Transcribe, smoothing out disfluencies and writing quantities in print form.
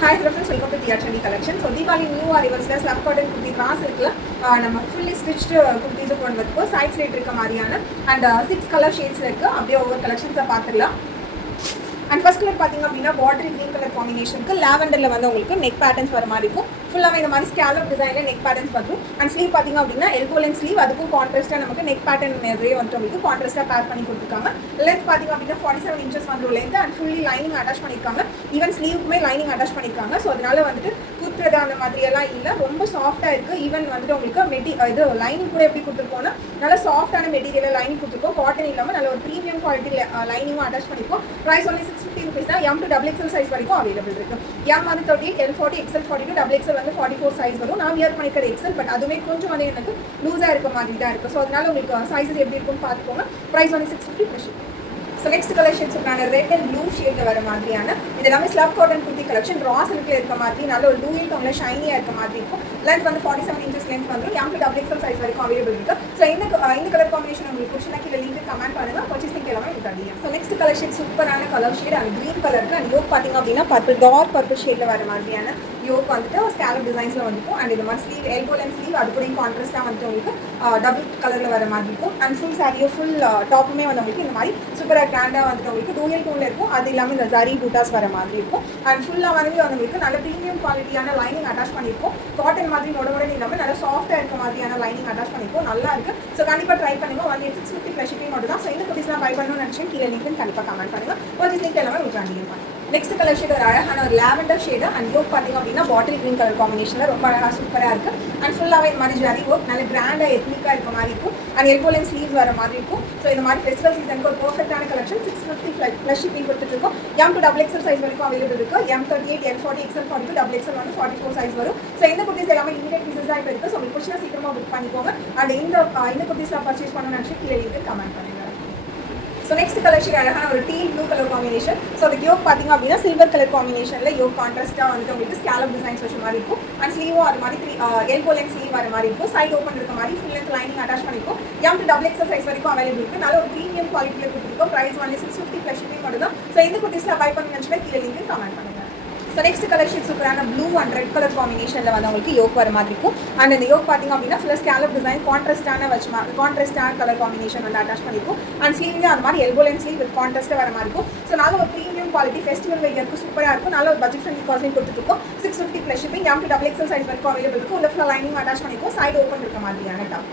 Hi friends, welcome to TR20 collection. So Diwali new arrivals slab cotton kurti class இருக்குல நம்ம fully stitched kurtis கொண்டு வந்துருக்கோம். Side slit இருக்க மாதிரியான and 6 color shades இருக்கு. அப்படியே ஒவ்வொரு collections பார்த்துடலாம். And first color பாத்தீங்க அப்படினா bottle green color combination க்கு lavender வந்து உங்களுக்கு neck patterns வர மாதிரி இருக்கும். ஃபுல்லாவே இந்த மாதிரி scallop designல neck patterns வரும். And sleeve பாத்தீங்க அப்படினா elbow length sleeve அதுக்கும் கான்ட்ராஸ்டா நமக்கு neck pattern நிறைய வந்து உங்களுக்கு கான்ட்ராஸ்டா பேர் பண்ணி கொடுத்திருக்காங்க. length பாத்தீங்க அப்படினா 47 inches வந்து length and fully lining attach பண்ணிருக்காங்க. even sleeve-க்குமே lining attach பண்ணிருக்காங்க. சோ அதனால வந்துட்டு குத்துறது அந்த மாதிரி எல்லாம் இல்ல. ரொம்ப சாஃப்ட்டா இருக்கு. even வந்துட்டு உங்களுக்கு இது லைனிங் கூட எப்படி கொடுத்திருக்கோம்னா நல்ல சாஃப்ட்டான மெட்டீரியல்ல லைனிங் கொடுத்திருக்கோம். காட்டன் இல்லாம நல்ல ஒரு பிரீமியம் குவாலிட்டி லைனிங்கும் அட்டாச் பண்ணிருக்கோம். பிரைஸ் only 650 rupees தான். M to XXL சைஸ் வரைக்கும் அவேலபிள் இருக்கு. M வந்து 38, L40, XL42, XXL வந்து 44 சைஸ் வரும். நான் வியர் பண்ணிக்கிறது XL பட் அதுமே கொஞ்சம் வந்து எனக்கு லூஸா இருக்க மாதிரி தான் இருக்கு. சோ அதனால உங்களுக்கு சைஸஸ் எப்படி இருக்குன்னு பாத்துக்கோங்க. Price only 650 plus shipping. So next color shades உக்கான ரெட் அண்ட் ப்ளூ ஷேட்ல வர மாதிரியான இது எல்லாமே slub cotton kurti collection raw சில்க்ல இருக்க மாதிரி நல்ல ஒரு டூயல் டோன்ல ஷைனியா இருக்க மாதிரி இருக்கும். லென்த் வந்து 47 inches லென்த் வந்துரும். M to XXL சைஸ் வரைக்கும் அவேலபிள் இருக்கு. சோ இந்த கலர் காம்பினேஷன் உங்களுக்கு பிடிச்சா கீழ லிங்க் கமெண்ட் பண்ணுங்க. பர்ச்சேஸ் லிங்க் எல்லாமே உங்களுக்கு. சோ நெக்ஸ்ட் கலர் ஷேட் சூப்பரான கலர் ஷேட் அந்த கிரீன் கலருக்கு அண்ட் யோக் பாத்தீங்க அப்படினா பர்பிள் டார்க் பர்பிள் ஷேட்ல வர மாதிரியான யோக் வந்துட்டு ஸ்கேலப் டிசைன்ஸ்ல வந்துரும். அண்ட் இந்த மாதிரி ஸ்லீவ் எல்போ லென்த் ஸ்லீவ் அது கூட கான்ட்ராஸ்டா வந்து உங்களுக்கு டபுள் கலர்ல வர மாதிரி இருக்கும். அண்ட் ஃபுல் சாரியோ ஃபுல் டாப்புமே வந்து உங்களுக்கு இந்த மாதிரி சூப்பரா கிராண்டா வந்து உங்களுக்கு டூயல் டோன்ல இருக்கும். அது இல்லாம இந்த ஜரி பூட்டாஸ் வர மாதிரி இருக்கும். அண்ட் ஃபுல்லா வந்து உங்களுக்கு நல்ல பிரீமியம் குவாலிட்டியான லைனிங் அட்டாச் பண்ணிருக்கோம். காட்டன் மாதிரி நொடமுடன் இல்லாம நல்ல சாஃப்ட்டா இருக்க மாதிரியான லைனிங் அட்டாச் பண்ணிருக்கோம். நல்லா இருக்கு. சோ கண்டிப்பா ட்ரை பண்ணுங்க. 650 plus shipping மட்டும் தான். சோ இந்த குர்த்திஸ்லாம் பை பண்ணனும்னு நினைச்சீங்க கீழ லிங்க் கண்டிப்பா கமெண்ட் பண்ணுங்க. பர்ச்சேஸ் லிங்க் எல்லாமே உங்களுக்கு அனுப்பிடுறேன். நெக்ஸ்ட் கலர் ஷேட் ஒரு அழகான ஒரு லாவெண்டர் ஷேட் அண்ட் யோக் பாத்தீங்க அப்படினா பாட்டில் கிரீன் கலர் காம்பினேஷன்ல ரொம்ப அழகா சூப்பரா இருக்கு. அண்ட் ஃபுல்லாவே இந்த மாதிரி ஜரி ஒர்க் நல்ல கிராண்டா எத்னிக்கா இருக்க மாதிரி இருக்கும். அண்ட் எல்போ லென்த் ஸ்லீவ்ஸ் வர மாதிரி இருக்கும். சோ இந்த மாதிரி ஃபெஸ்டிவல் சீசனுக்கு ஒரு பெர்ஃபெக்ட்டான கலெக்ஷன் 650 plus shipping கொடுத்துட்டு இருக்கோம். M to XXL சைஸ் வரைக்கும் அவேலபிள் இருக்கு. M38, L40, XL42, XXL வந்து 44 சைஸ் வரும். சோ இந்த குர்த்திஸ் எல்லாமே லிமிடெட் பீசஸ் தான் இருக்கு. சோ உங்களுக்கு பிடிச்சா சீக்கிரமா புக் பண்ணிக்கோங்க. அண்ட் இந்த குர்த்திஸ்லாம் பர்ச்சேஸ் பண்ணனும்னு நினைச்சா கீழ லிங்க் கமெண்ட் பண்ணுங்க. So next color shade அழகான ஒரு deal blue colour combination. So அதுக்கு யோக் பார்த்தீங்க அப்படின்னா சில்வர் கலர் காம்பினேஷனில் யோக் கான்ட்ராஸ்ட்டாக வந்து உங்களுக்கு ஸ்கேலப் டிசைன்ஸ் வச்ச மாதிரி இருக்கும். அண்ட் ஸ்லீவும் அது மாதிரி எல்போ லென்த் ஸ்லீவ் வர மாதிரி இருக்கும். சைட் ஓப்பன் இருக்க மாதிரி ஃபுல் லென்த் லைனிங் அட்டாச் பண்ணிருக்கும். M to XXL சைஸ் வரைக்கும் அவைலபிள் இருக்கு. நல்ல ஒரு ப்ரீமியம் குவாலிட்டியில் கொடுத்துருக்கோம். பிரைஸ் only 650 plus shipping மட்டும் தான். ஸோ இந்த குர்த்திஸ்லாம் பை பண்ணி நினச்சினா கீழே லிங்க் கமெண்ட் பண்ணுங்க. ஸோ நெக்ஸ்ட் கலர் ஷேட் சூப்பரான ப்ளூ அண்ட் ரெட் கலர் காம்பினேஷனில் வந்து உங்களுக்கு யோக் வர மாதிரி இருக்கும். அண்ட் இந்த யோக் பார்த்தீங்க அப்படின்னா ஃபுல்லாக ஸ்கேலப் டிசைன் கான்ட்ராஸ்டான கலர் காம்பினேஷன் வந்து அட்டாச் பண்ணிருக்கும். அண்ட் ஸ்லீவ்லேயும் அது மாதிரி எல்போ லென்த் ஸ்லீவ் வித் கான்ட்ராஸ்ட்டாக வர மாதிரி இருக்கும். ஸோ நல்ல ஒரு ப்ரீமியம் குவாலிட்டி ஃபெஸ்டிவல் வெய்யருக்கு சூப்பராக இருக்கும். நல்ல ஒரு பட்ஜெட் ஃப்ரெண்ட்லி காஸ்டிங் கொடுத்துருக்கோம். 650 plus shipping. M to XXL size வரைக்கும் அவைலபிள் இருக்கும். உள்ள ஃபுல்லாக லைனிங் அட்டாச் பண்ணிருக்கும். சைடு ஓப்பன் இருக்க மாதிரியான டாப்.